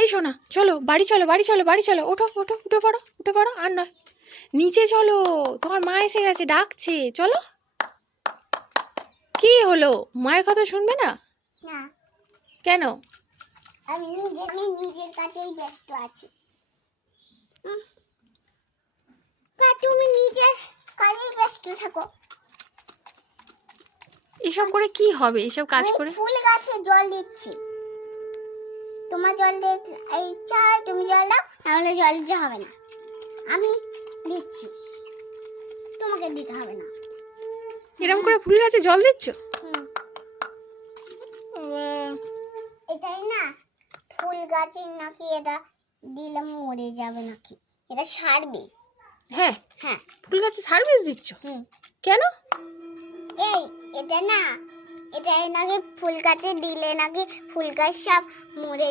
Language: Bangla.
এই শোনা, চলো বাড়ি চলো, বাড়ি চলো, বাড়ি চলো, ওঠো ওঠো, উঠে পড়ো আর নয়, নিচে চলো, তোমার মা এসে গেছে, ডাকছে, চলো। কি হলো, মায়ের কথা শুনবে না? না, কেন? আমি নিজের কাছেই ব্যস্ত আছি। তুমি নিজের কাজেই ব্যস্ত থাকো। এসব করে কি হবে, এসব কাজ করে? ফুল গাছে জল দিচ্ছি, তোমার জল দিয়ে এই চাই, তুমি জল দাও, নাহলে জল দিতে হবে না। আমি দিচ্ছি, তোমাকে দিতে হবে না। এরকম করে ফুল গাছে জল দিচ্ছ? এটাই না, ফুল গাছে নাকি এটা দিলে মরে যাবে নাকি, এটা সার বিষ। হ্যাঁ হ্যাঁ, ফুল গাছে সার্ভিস দিচ্ছ? কেন? এটা না, এটা নাকি ফুল গাছে দিলে নাকি ফুল গাছ সব মরে